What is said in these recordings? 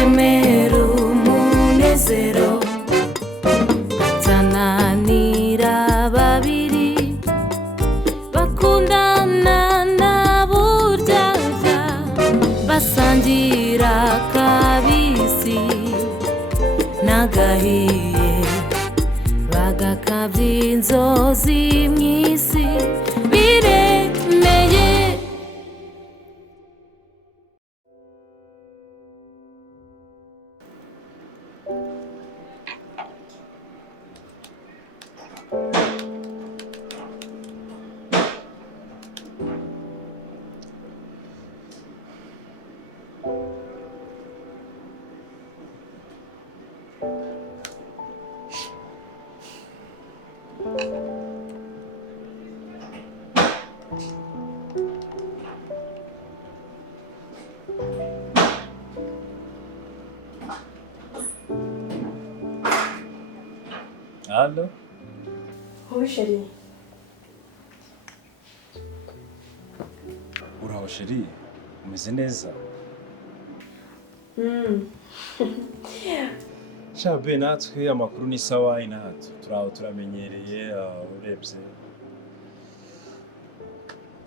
kuremera umunezero tananira babiri bakundana na buryaga basangira kabisi nagahiye bagakabya inzozi mw'isi biremeye. Allô? Oui, chérie. Uraho chérie, umeze neza? Shabe natwe amakuru ni sawa inahato. Turaho turamenyereye urebye.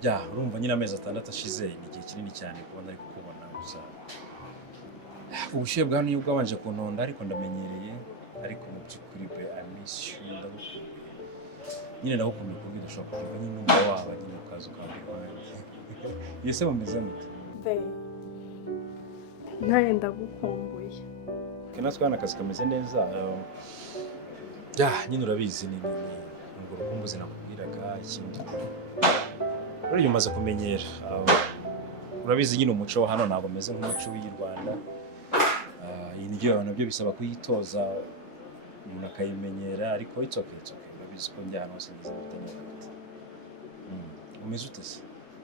Ya, urumva nyine amezi 6 ashize ni igihe kinini cyane kubona ariko kubona gusa. Ubushyuhe bwa niyo bwabanje kuntonda ariko ndamenyereye ariko mu by'ukuri be I miss you ndagukumbuye. Nyine ndagukumbuye kuko bidashobora kuva nyine numva waba nyine ukaza ukambira wanjye. Yese mumeze mute? Be. Naye ndagukumbuye. Natwe hano akazi kameze neza. Ya, nyine urabizi ni ngo urukumbuzi nakubwiraga ikindi. Uriya umaze kumenyera. Urabizi nyine umuco wa hano ntabwo meze nk'umuco w'i Rwanda. Indyo nabyo bisaba kuyitoza umuntu akayimenyera ariko it's okay. Urabizi ko njya hano hose ngize gute. Umeze ute se?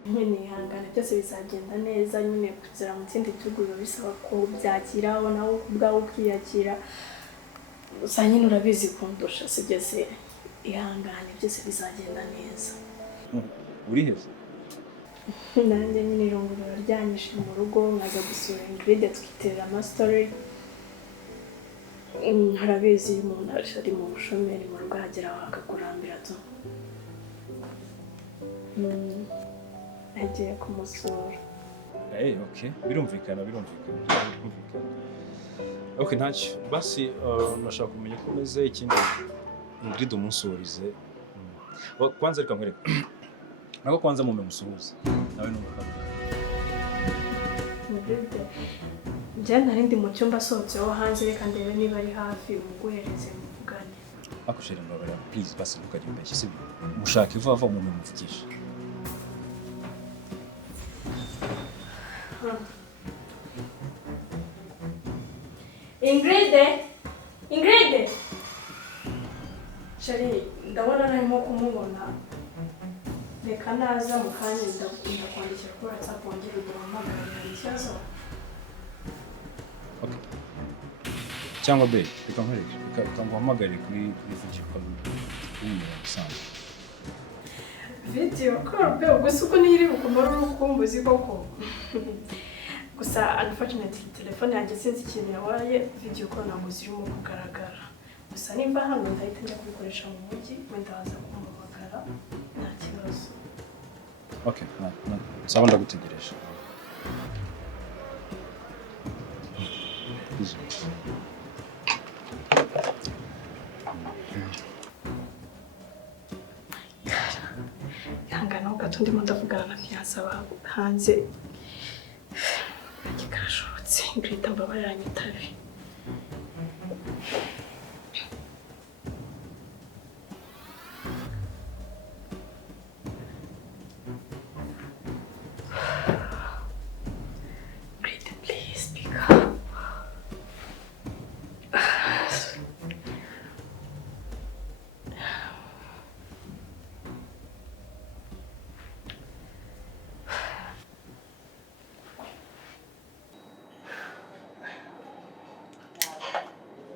Nyine ihangane byose bizagenda neza nyine kuzira mu kindi gihugu bisaba ko byakiraho nawe ubwawe ukiyakira. Gusa nyine urabizi kundusha sibyo se ihangane byose bizagenda neza. Uri heza? Nanjye nyine irungu riraryanyishe mu rugo nkaza gusura Ingrid twiterera ama story. Harabizi umuntu ari mu bushomeri mu rugo hagera akakurambira tu. Agiye kumusura. Okay. Birumvikana. Okay, ntacyo. Basi nashaka kumenya ko umeze ikindi Ingrid umusurize. Kwanza reka nkwereke. Nako kwanza mume musuhuza. Nawe n'umugabo. Ingrid. Njye nari ndi mu cyumba sohotseho hanze reka ndebe niba ari hafi umuguhereze muvugane. Akushere mbabara please basi ntukajye umbeshya sibyo. Mushaka ivuva mume muvugisha. Ingrid. Shari, ndabona narimo kumubona. Reka naza mu kanya ndakunda kwandikira kuri WhatsApp wongere guhamagara ikibazo. Okay. Cyangwa be, reka nkwereke. Reka nguhamagare kuri video call. Usanzwe. Video call be gusa uko niri bukumara urukumbuzi koko. Gusa unfortunately telefone yanjye sinzi ikintu yabaye video call ntabwo zirimo kugaragara. Gusa nimba hano ndahita njya kubikoresha mu mujyi wenda waza kumuhamagara nta kibazo. Okay, sawa ndagutegereje. Ihangane gato ndimo ndavugana na fiance hanze. Karashobotse Ingrid mbabarira nyitabe. Ingrid, please speak up.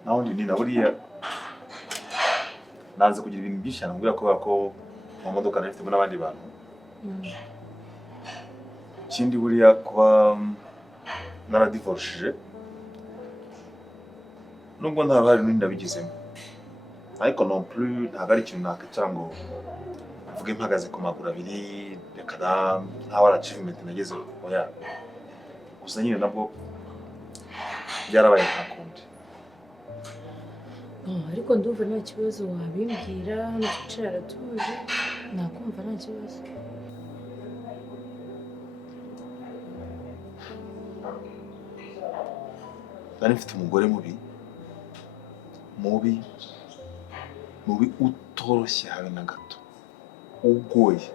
naho ndi buriya naze kugira ibintu byinshi cyane mbwira ko mu modoka nafitemo n'abandi bantu. Ikindi buriya kuba naradivorishije nubwo nta ruhare runini nabigizemo ariko non plus ntabwo ari ikintu nakwicara ngo mvuge mpagaze ku maguru abiri reka da ntawe ari achievement nagezeho oya gusa nyine nabwo byarabaye nta kundi. ariko ndumva nta kibazo wabimbwira hano twicara aratuje nakumva nta kibazo. Nari mfite umugore mubi utoroshye habe na gato ugoye.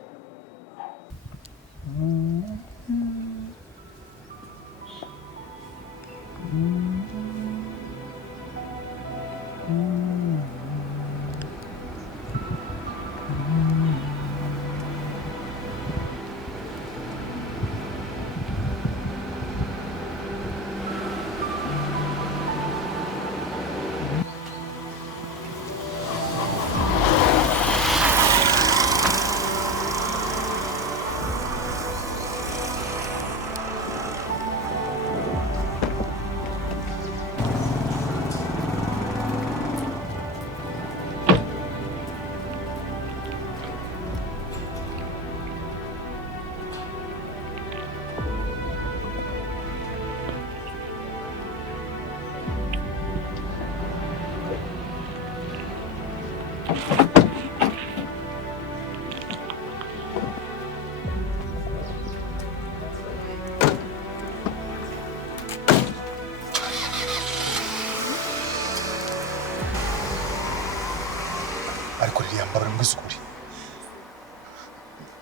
ariko ririya mbabara mbwisukuri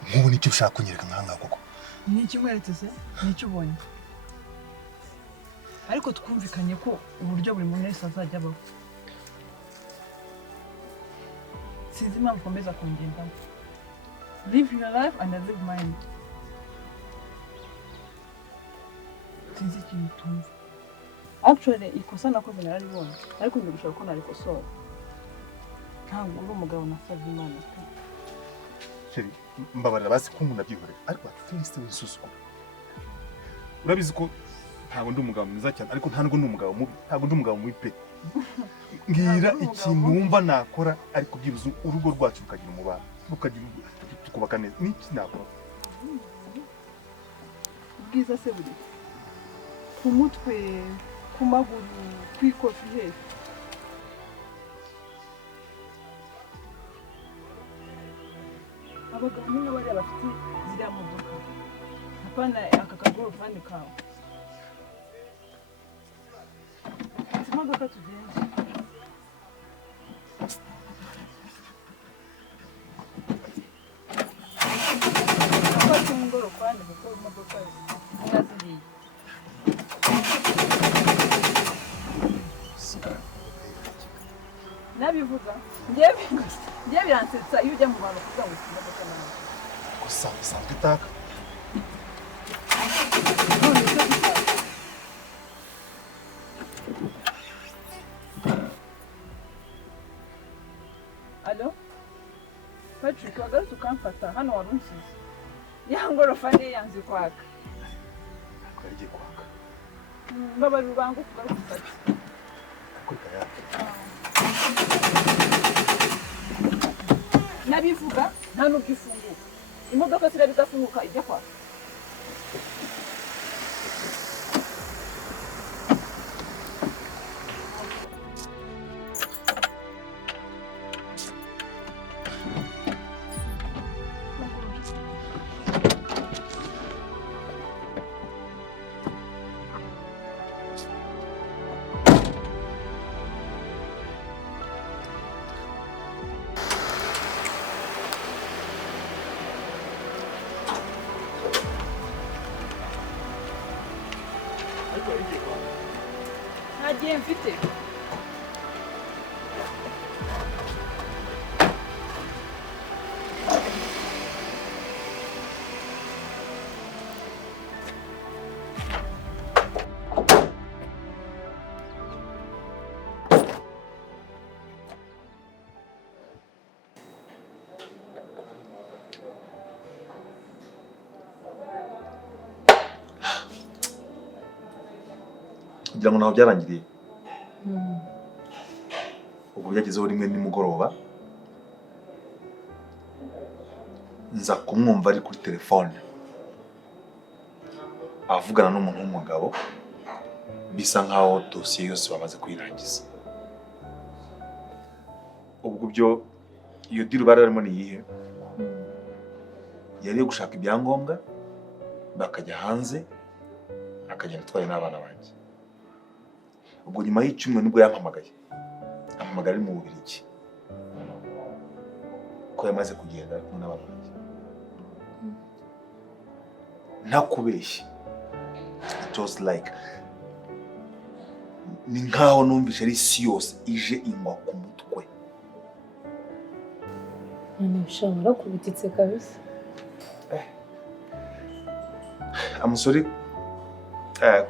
nk'ubu nicyo ushaka kunyereka nk'ahangaha koko ni iki mwereteze ni icyo ubonye ariko twumvikanye ko uburyo buri muntu wese azajya abaho sinzi impamvu ukomeza kungendamo live your life and I live mine sinzi ikintu utumva actually ikosa nakoze nararibonye ariko ndigushaka ko narikosora ntabwo uri umugabo nasabye Imana pe sheri mbabarira basi ko umuntu abyihorera ariko atiste wisuzugura urabizi ko ntabwo ndi umugabo mwiza cyane ariko ntabwo ndi umugabo mubi ntabwo ndi umugabo mubi pe ngira ikintu wumva nakora ariko byibuze urugo rwacu rukagira umubano rukagira tukubaka neza niki nakora ubwiza se buri ku mutwe ku maguru kwikofi hejuru abagabo nyine bariya bafite ziriya modoka apana aka kagorofani kawe izi modoka tugenze afashe umugorofani kuko imodoka ziriya nabivuga njye biransetsa iyo ujya mu bantu kugira ngo usige imodoka nawe gusa bisanzwe itaka none se gusa alo Patrick wagarutse ukamfata hano wari unsize ya ngorofani yanze kwaka ariko yarigiye kwaka mbabarira ubanguke ugaruke ufate ariko ikayaka nabivuga nta nubwo ifunguka imodoka ziraba idafunguka ijya kwaka nta gihe mfite kugira ngo naho byarangiriye byagezeho rimwe nimugoroba nza kumwumva ari kuri telefone avugana n'umuntu w'umugabo bisa nkaho dosiye yose bamaze kuyirangiza. Ubwo byo iyo diri bari barimo ni iyihe? Yari yo gushaka ibyangombwa bakajya hanze akagenda atwaye n'abana banjye. Ubwo nyuma y'icyumweru nibwo yampamagaye, ampamagara ari mu Bubiligi ko yamaze kugenda ari kumwe n'abana banjye. Ntakubeshye, it was like ni nkaho numvise ari isi yose ije ingwa ku mutwe. Ushobora kubititse kabisa. Amusore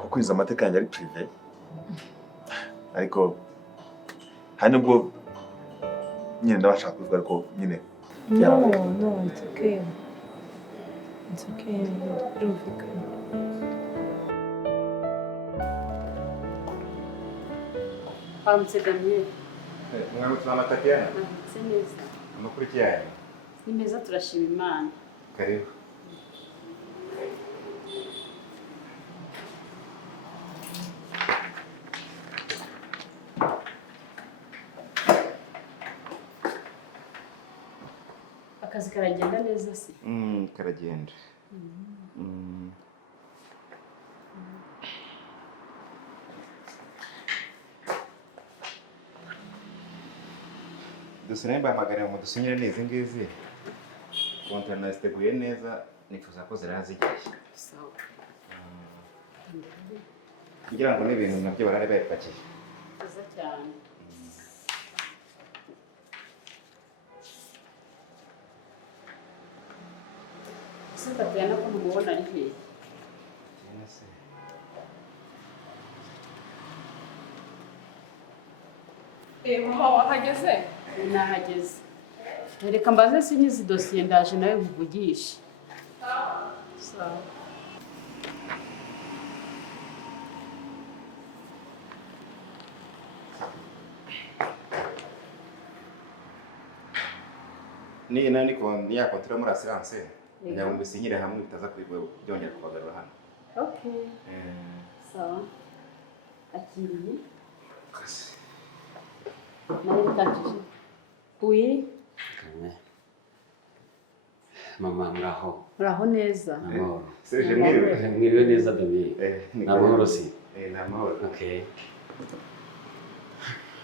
kuko izo amateka yanjye ari privé, ariko hari nubwo nyine ndabashaka kuvuga ariko nyine No, it's okay. It's okay. Birumvikana. Hamse Damien. Mwaramutse Mama Tatiana. Hamse neza. Amakuru yayo. Ni meza turashima Imana. Karibu. Akazi karagenda neza se? Karagenda. Dusine mbamagana mu dusinyire n'izi ngizi. Kontana ziteguye neza nifuza ko zirazigiye. Sawa. Kugira ngo n'ibintu nabyo barare bayipakiye. Neza cyane. Se Tatiana ko mubona ari hehe? Mama wahageze? Nahageze. Reka mbaze sinyizi dosiye ndaje nawe muvugishe. Sawa. Ni nani ya kontira muri assurance. Nyabumbe sinyire hamwe bitaza byongera kubagarura hano. Okay. Sawa. Akiriye. Nawe utakije. Oui. Mama muraho. Muraho neza. Amahoro. Serge mwiriwe. Mwiriwe neza Damien. Namahoro si. Ni amahoro. Okay.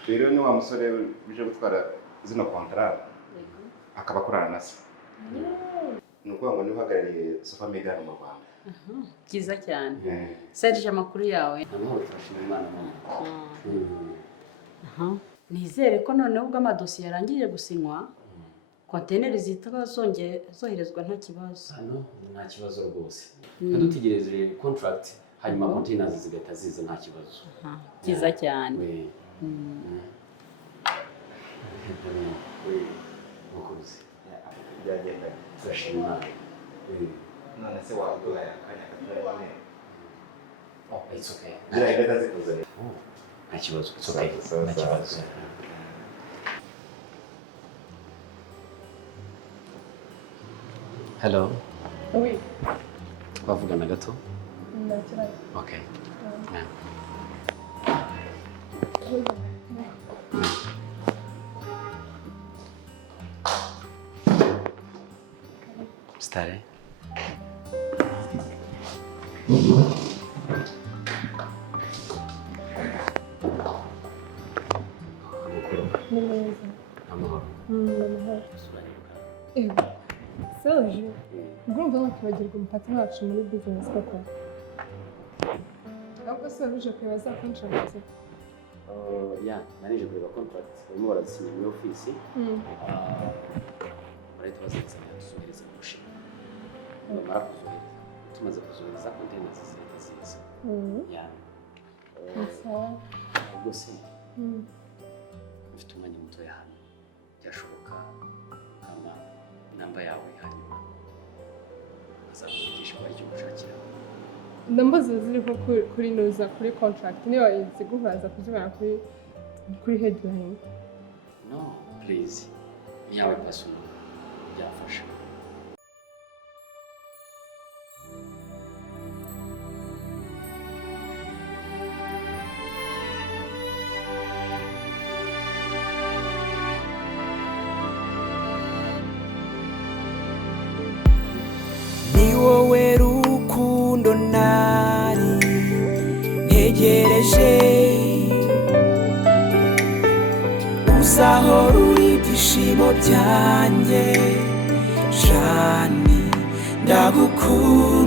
Rero ni wa musore uje gutwara zino kontara akaba akorana na se. Ni ukuvuga ngo niwe uhagarariye Sofa Media mu Rwanda. Byiza cyane. Serge amakuru yawe. Amahoro turashima Imana mama. Nizere ko noneho ubwo amadosiye yarangije gusinywa konteneri zihita zoherezwa nta kibazo. Hano nta kibazo rwose. Dutegereje contract hanyuma containers zigahita ziza nta kibazo. Byiza cyane. Mukuzi. Byagenda. Turashima Imana. None se waduha akanya katari. Oh, it's okay. Byagenda zikuze. Nta kibazo. It's okay. Nta kibazo. Hello. Oui. Twavugana gato? Ndakibazo. Okay. Stare. Amahoro. Serge, urumva wakibagirwa umupatiri wacu muri business koko? Ahubwo se wabije kureba za contract? Narije kureba contract barimo barazisinya muri ofisi. Barahita bazizana dusuhereza mu mushinga. Bamara kuzohereza. Tumaze kuzohereza containers zihita ziza. Ubwo se mfite umwanya mutoya hano. Byashoboka kama namba yawe hanyuma azakuvugisha ko ari cyo gushakira. Ndambaza ziriho kuri noza kuri contract niyo ziguhaza kuzibana kuri headline. please yawe personal byafasha. Ni wowe rukundo nari ntegereje, uzahora uri ibyishimo byanjye, Jani ndagukunda.